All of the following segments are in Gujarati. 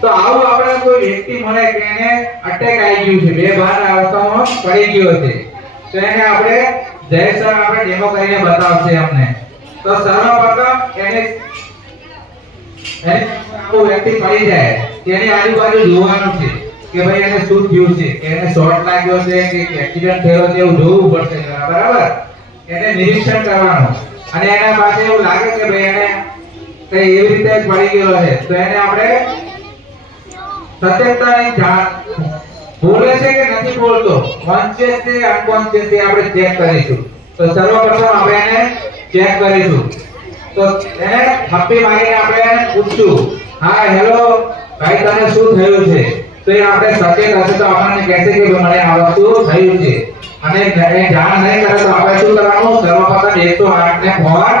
તો આવું આપણે કોઈ વ્યક્તિ મળે કે એને અટેક આવી ગયું છે, બે બાર અવસ્થામાં પડી ગયો છે. તો એને આપણે જય સર આપણે ડેમો કરીને બતાવશે અમને. તો સર્વપ્રથમ એને કોઈ વ્યક્તિ પડી જાય. તેની આજુબાજુ જોવાનું છે કે ભાઈ એને શું થયું છે? એને શોર્ટ લાગ્યો છે કે એક્સિડન્ટ થયો છે એવું જોવું પડશે બરાબર? એને નિરીક્ષણ કરવાનું. અને એના પાસે એવું લાગે કે ભાઈ એને કઈ એવી રીતે પડી ગયો છે. તો એને આપણે સત્યતાની જાણ. બોલે છે કે નથી બોલતો? કોન્શિયસ છે અનકોન્શિયસ છે, આપણે ચેક કરીશું. તો સર્વપ્રથમ આપણે એને ચેક કરીશું. તો એને થપ્પી મારીને આપણે પૂછશું, હા હેલો ભાઈ, તને શું થયું છે? તો એ આપણે સચેત હશે તો આપણને કહેશે કે મને આ વસ્તુ થયું છે. અને એ જાણ નહીં કરે તો આપણે શું કરવાનું? સર્વપ્રથમ એક તો આઠને ફોન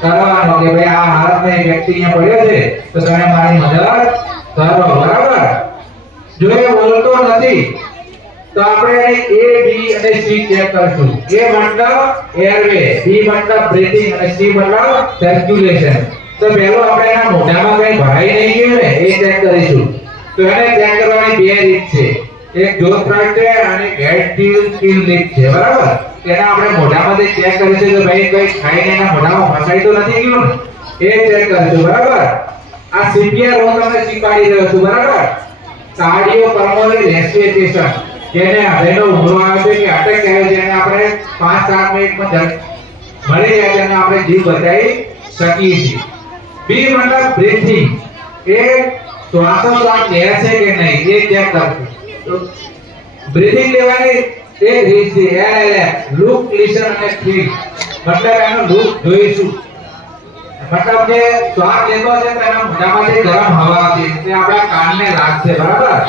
કરવાનો કે ભાઈ, આ હાલતમાં વ્યક્તિ અહીંયા પડ્યો છે, તો તમે મારી મદદ કરો બરાબર? જો એ બોલતો નથી, તો આપણે A, B અને સી ચેક કરશું. એ મતલબ એરવે બી મતલબ બ્રીથિંગ અને સી મતલબ સર્ક્યુલેશન તો પહેલો આપણે એના મોઢામાં કઈ ભરાઈ નહીં ગયું ને, એ ચેક કરીશું. તો એને ચેક કરવાની બે રીત છે. એક જોત રાઈટ છે અને ગેટ ટીલ ટીલ લીક છે, બરાબર? તેના આપણે મોઢામાંથી ચેક કરીશું કે ભાઈ કઈ ખાઈને એના મોઢામાં ફસાઈ તો નથી ગયું ને? એ ચેક કરીશું, બરાબર? આ સીપીઆર હું તમને શીખવાડી રહ્યો છું, બરાબર? કાર્ડિયો પલ્મોનરી રેસ્પિરેશન જેને હૃદયનો હુમલો આવે છે કે અટેક છે, એને આપણે 5-7 મિનિટમાં મળી જાય તેને આપણે જીવ બચાવી શકીએ છીએ. બી મતલબ બ્રીથિંગ એ શ્વાસોશ્વાસ લે છે કે નહીં, એ ચેક કરશું તો બ્રીથિંગ લેવાની એક રીત છે. એલ લુક લિસન અને ફીલ મતલબ એનો લુક જોઈશું. મતલબ કે શ્વાસ લેતો છે તો એના જે ગરમ હવા છે. તે આપણા કાનને લાગશે બરાબર?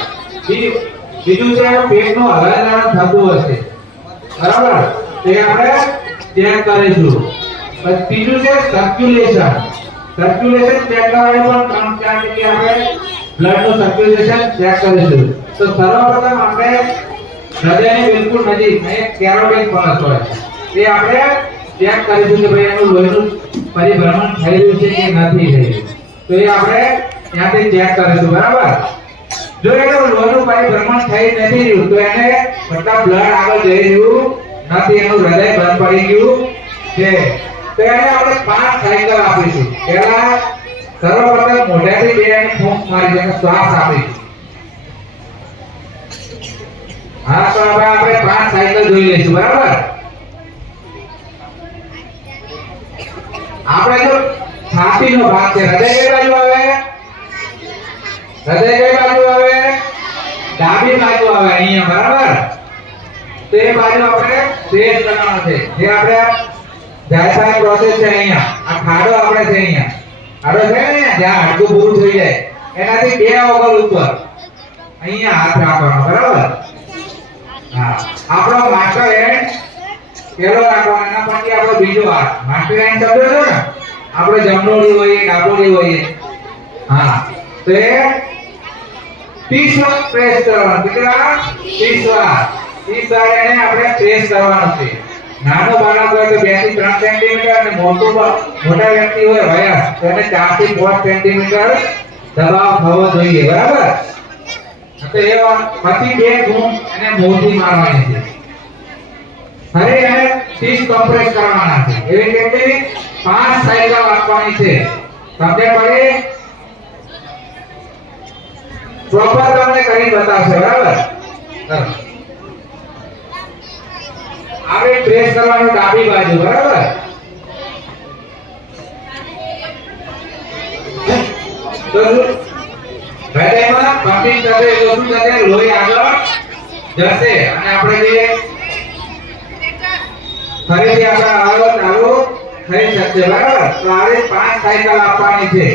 બીજું છે પેટનું હલનચલન થતું હશે. બરાબર? તે આપણે ચેક કરીશું. ત્રીજું છે સર્ક્યુલેશન સર્ક્યુલેશન ચેક કરવાની પણ ત્રણ ચાર જગ્યાએ આપણે બ્લડનું સર્ક્યુલેશન ચેક કરીશું. તો સર્વપ્રથમ આપણે હૃદયની બિલકુલ નજીક એક કેરોટિન પલ્સ હોય તે આપણે ચેક કરીશું કે ભાઈ એનું લોહીનું પરિભ્રમણ થઈ રહ્યું છે કે નથી થઈ રહ્યું. તો એ આપણે ત્યાંથી ચેક કરીશું, બરાબર? જો એનું લોહીનું પરિભ્રમણ થઈ નથી રહ્યું, તો એને મતલબ બ્લડ આગળ જઈ રહ્યું નથી, એનું હૃદય બંધ પડી ગયું છે. તો એને આપણે પાંચ સાયકલ આપીશું. પહેલા સર્વપ્રથમ મોઢાથી બે એને ફૂંક મારી જેને શ્વાસ આપીશું. હા, તો હવે આપણે પાંચ સાયકલ જોઈ લઈશું, બરાબર? આપણે જો છાતીનો ભાગ છે. હૃદય કઈ બાજુ આવે? હૃદય કઈ બાજુ આવે? ડાબી બાજુ આવે અહીંયા, બરાબર? તો એ બાજુ આપણે પ્રેસ કરવાનો છે. જે આપણે જાયસાની પ્રોસેસ છે અહીંયા. આ ખાડો આપણે છે અહીંયા. ખાડો છે ને? જ્યાં હાડકું પૂરું થઈ જાય. એનાથી બે ઓગળ ઉપર. અહીંયા હાથ રાખવાનો, બરાબર? હા. આપણો માસ્ટર એન્ડ પેલો રાખવાનો, એના પછી આપણો બીજો હાથ. માસ્ટર એન્ડ સમજો છો ને? આપણે જમણોડી હોઈએ ડાબોડી હોઈએ? હા. તો એ 30 વાર પ્રેસ કરવાનું. દીકરા 30 વાર 30 વાર એને આપણે પ્રેસ કરવાનું છે. નાનો બાળક હોય તો બેથી ત્રણ સેન્ટીમીટર અને મોટો મોટા વ્યક્તિ હોય વયસ તો એને ચારથી પાંચ સેન્ટીમીટર દબાવ થવો જોઈએ. બરાબર? તો એ પછી બે ઘૂમ એને મોંથી મારવાની છે. હવે એને ટીસ કમ્પ્રેસ કરવાના છે. એવી કેટલી પાંચ સાયકલ આપવાની છે. તમને પડી? પ્રોપર તમને કરી બતાવશે બરાબર? આવે પ્રેસ કરવાનું ડાબી બાજુ બરાબર? તો હૃદયમાં પંપિંગ થશે એટલે શું થશે? લોહી આગળ જશે. અને આપણે જે ફરીથી આપણે ચાલુ. થઈ શકશે બરાબર? તો પાંચ સાયકલ આપવાની છે.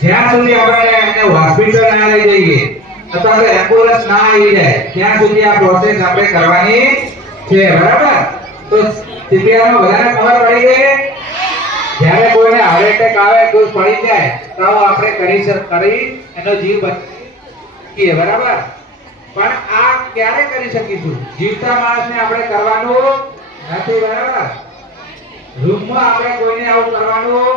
જ્યાં સુધી આપણે એને હોસ્પિટલ ના લઈ જઈએ, અથવા તો એમ્બ્યુલન્સ ના આવી જાય, ત્યાં સુધી આ પ્રોસેસ આપણે કરવાની છે, બરાબર? તો સીપીઆરમાં બધાને ખબર પડી ગઈ? જ્યારે કોઈને હાર્ટ એટેક આવે, કોઈ પડી જાય, તો આપણે કરી કરી એનો જીવ બચીએ, બરાબર? પણ આ ક્યારે કરી શકીશું? જીવતા માણસને આપણે કરવાનું નથી, બરાબર? રૂમમાં આપણે કોઈને આવું કરવાનું?